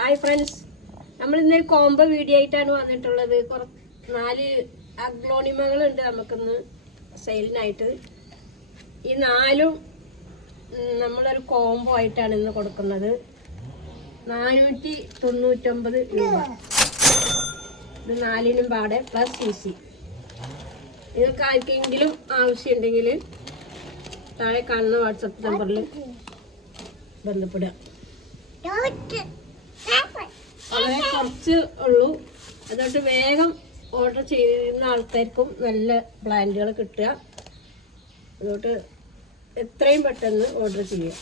Hi friends, നമ്മൾ ഇന്നൊരു combo video ആയിട്ടാണ് വന്നിട്ടുള്ളത്. 4 അഗ്ലോണിമകളുണ്ട് നമുക്കിന്ന് സെയിലിനായിട്ട്. ഈ 4ഉം നമ്മളൊരു കോംബോ ആയിട്ടാണ് ഇന്ന് കൊടുക്കുന്നത്. 499 രൂപ. ഇത് 4നും പാടെ പ്ലസ് CC. നിങ്ങൾക്ക് ആർക്കെങ്കിലും ആവശ്യമുണ്ടെങ്കിൽ താഴെ കാണുന്ന വാട്സപ്പ് നമ്പറിൽ ബന്ധപ്പെടുക. വളരെ കുറച്ച് ഉള്ളൂ, അതുകൊണ്ട് വേഗം ഓർഡർ ചെയ്യുന്ന ആൾക്കാർക്കും നല്ല പ്ലാന്റുകൾ കിട്ടുക. അതുകൊണ്ട് എത്രയും പെട്ടെന്ന് ഓർഡർ ചെയ്യുക.